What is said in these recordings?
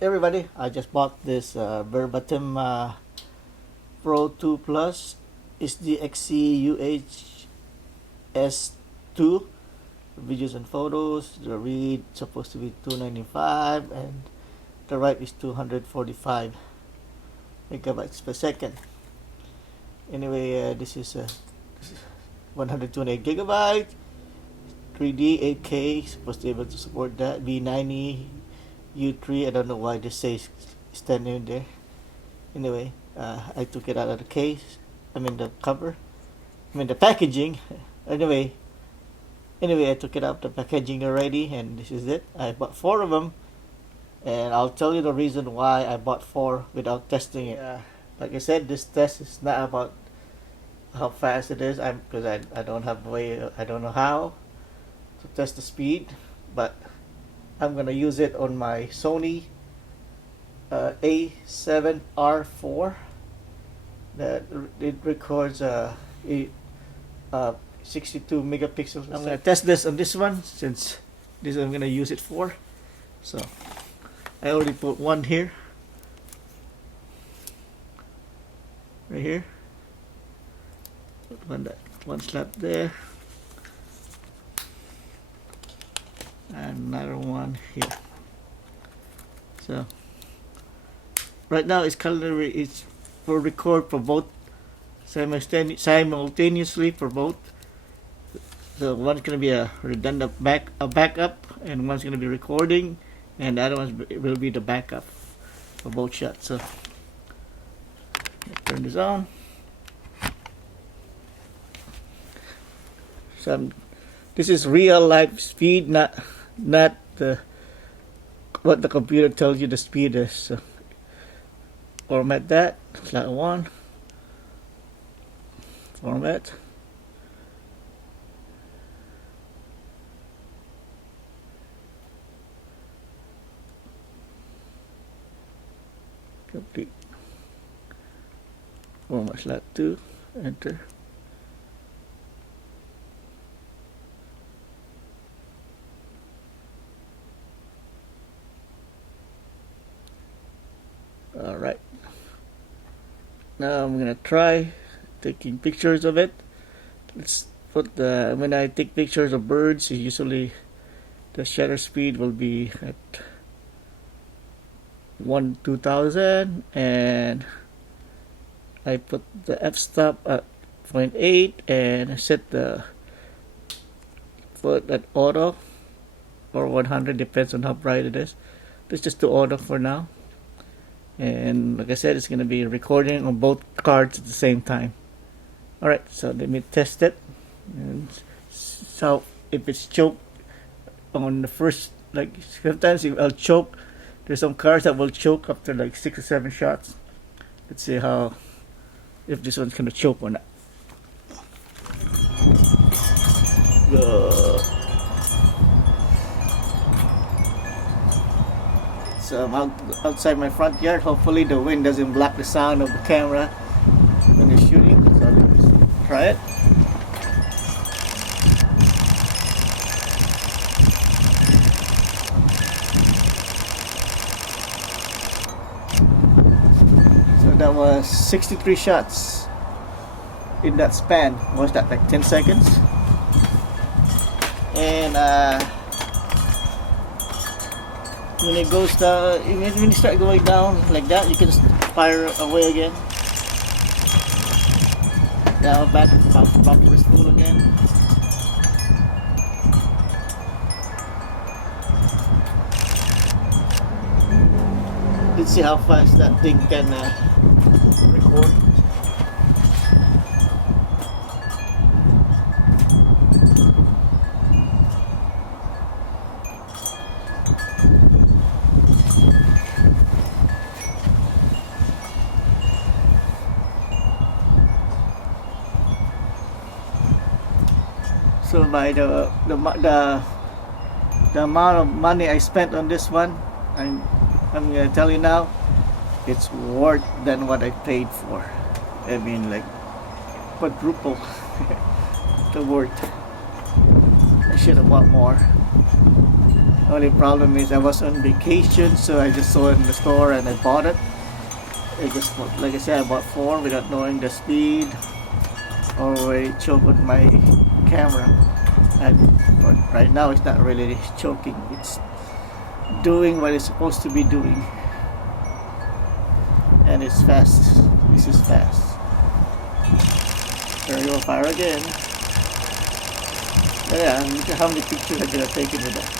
everybody, I just bought this Verbatim Pro 2 Plus SDXC UHS-II videos and photos. The read supposed to be 295 and the write is 245 megabytes per second. Anyway, this is 128 gigabyte 3D 8K, supposed to be able to support that. V90 U3, I don't know why this says standing there. Anyway, I took it out of the case, the cover, the packaging. Anyway, I took it out of the packaging already, and this is it. I bought 4 of them, and I'll tell you the reason why I bought 4 without testing it. Like I said, this test is not about how fast it is, because I don't have a way, I don't know how to test the speed, but I'm gonna use it on my Sony A7R4 that it records 62 megapixels. I'm gonna test this on this one, since this I'm gonna use it for. So I already put one here, right here. Put one slot there, and another one here. So right now it's for record for both simultaneously for both. So one's gonna be a redundant backup, and one's gonna be recording, and the other one will be the backup for both shots. So turn this on. So this is real life speed, not the what the computer tells you the speed is. So format that, slot 1, format. Complete. Format slot 2, enter. Alright, now I'm gonna try taking pictures of it. Let's put when I take pictures of birds, usually the shutter speed will be at 2000, and I put the f-stop at 0.8 and I set the put at auto or 100, depends on how bright it is. Let's just do auto for now. And like I said, it's going to be recording on both cards at the same time. Alright, so let me test it. And so if it's choked on the first, like sometimes I'll choke. There's some cards that will choke after like 6 or 7 shots. Let's see if this one's going to choke or not. So I'm outside my front yard. Hopefully the wind doesn't block the sound of the camera when you're shooting. So let's try it. So that was 63 shots in that span. Was that like 10 seconds? And when it goes down, when you start going down like that, you can fire away again. Now bumper is full again. Let's see how fast that thing can record. So by the amount of money I spent on this one, I'm gonna tell you now, it's worth than what I paid for. I mean, like quadruple the worth. I should have bought more. Only problem is I was on vacation, so I just saw it in the store and I bought it. I just bought, like I said, I bought 4 without knowing the speed, or I choke with my camera. But right now it's not really choking. It's doing what it's supposed to be doing, and it's fast. This is fast. There you go, fire again. Yeah, look at how many pictures I could have taken with that.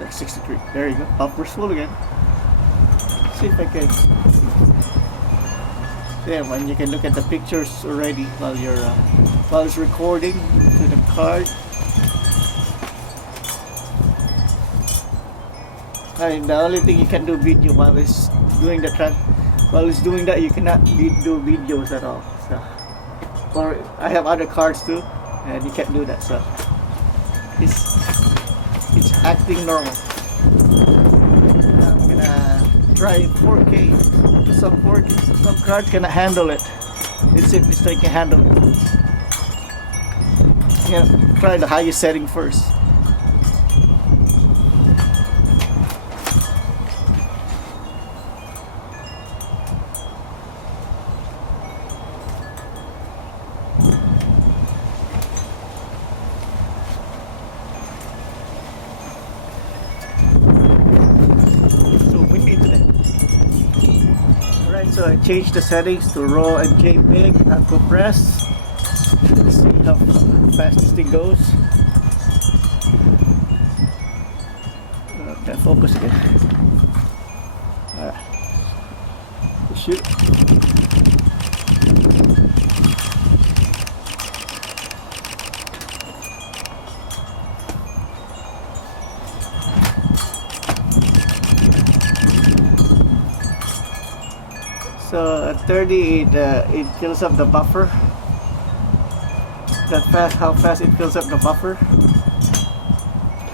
Like 63. There you go. Bumper's full again. See if I can. Yeah, when you can look at the pictures already while you're while it's recording to the card. And the only thing you can do video while it's doing the while it's doing that, you cannot do videos at all. So, or I have other cards too, and you can't do that. So it's acting normal. I'm gonna try 4K. Some cards cannot handle it. It's simply so you can handle it. Yeah, try the highest setting first. So I changed the settings to RAW and JPEG, uncompressed. Let's see how fast this thing goes. Okay, focus again. Shoot. So at 30, it fills up the buffer. That fast, how fast it fills up the buffer.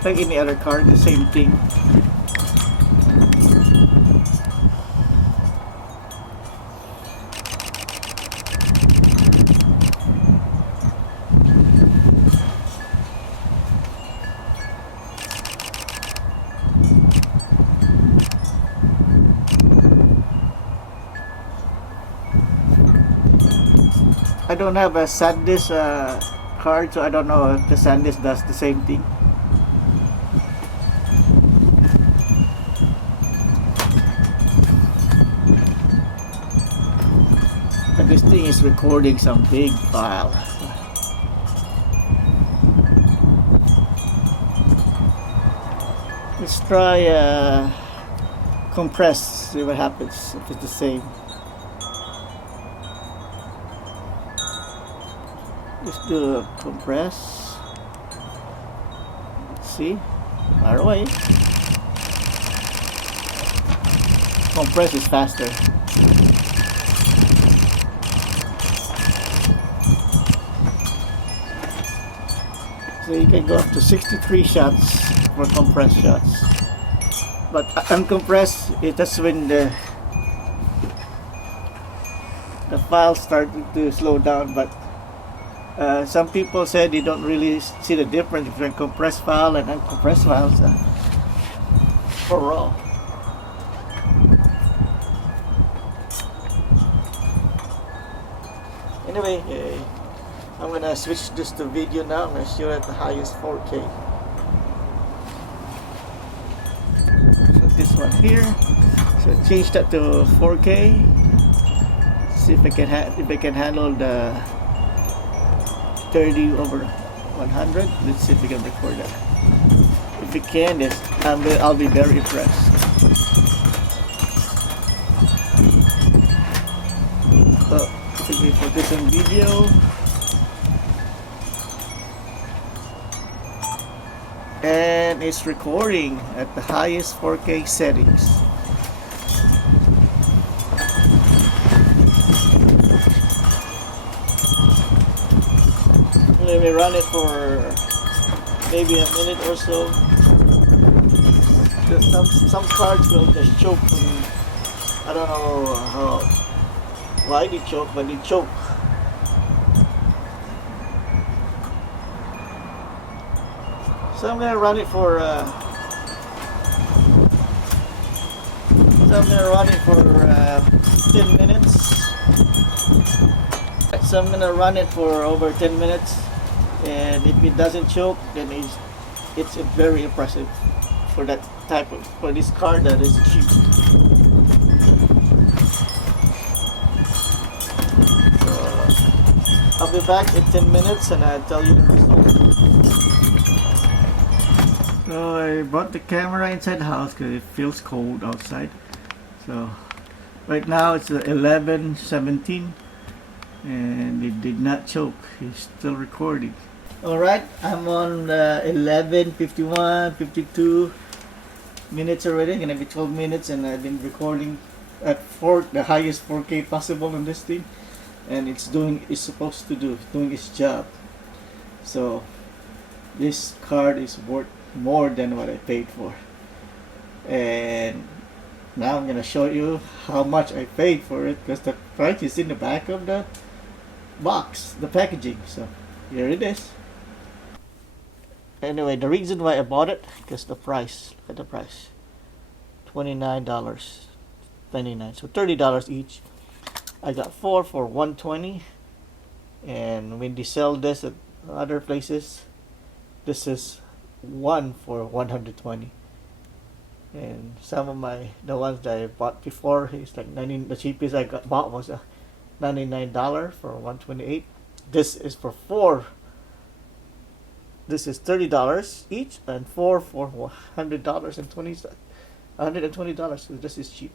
Like any other card, the same thing. I don't have a Sandisk card, so I don't know if the Sandisk does the same thing. But this thing is recording some big file. Let's try compress, see what happens if it's the same. Let's do a compress. Let's see. Fire away. Compress is faster. So you can go up to 63 shots for compressed shots. But uncompressed, that's when the file started to slow down. But some people said they don't really see the difference between compressed file and uncompressed files for RAW. Anyway, I'm gonna switch this to video now. I'm gonna show it at the highest 4K. So this one here. So change that to 4K. See if I can handle the 30 over 100. Let's see if we can record that. If we can, then I'll be very impressed. So I think we put this in video. And it's recording at the highest 4K settings. Let me run it for maybe a minute or so. Some cards will just choke. I don't know why they choke, but they choke. So I'm gonna run it for 10 minutes. So I'm gonna run it for over 10 minutes, and if it doesn't choke, then it's very impressive for that type of, for this car that is cheap. I'll be back in 10 minutes and I'll tell you the result. So I brought the camera inside the house because it feels cold outside. So right now it's 11:17 and it did not choke. It's still recording. Alright, I'm on 11:51, 52 minutes already. Gonna be 12 minutes, and I've been recording at the highest 4K possible on this thing, and it's doing its job. So this card is worth more than what I paid for, and now I'm gonna show you how much I paid for it, because the price is in the back of the box, the packaging. So here it is. Anyway, the reason why I bought it, because the price, look at the price, $29.99, so $30 each. I got 4 for $120, and when they sell this at other places, this is 1 for $120. And some of the ones that I bought before, it's like the cheapest I bought was $99 for $128. This is for 4. This is $30 each, and 4 for $100 and $120. So this is cheap.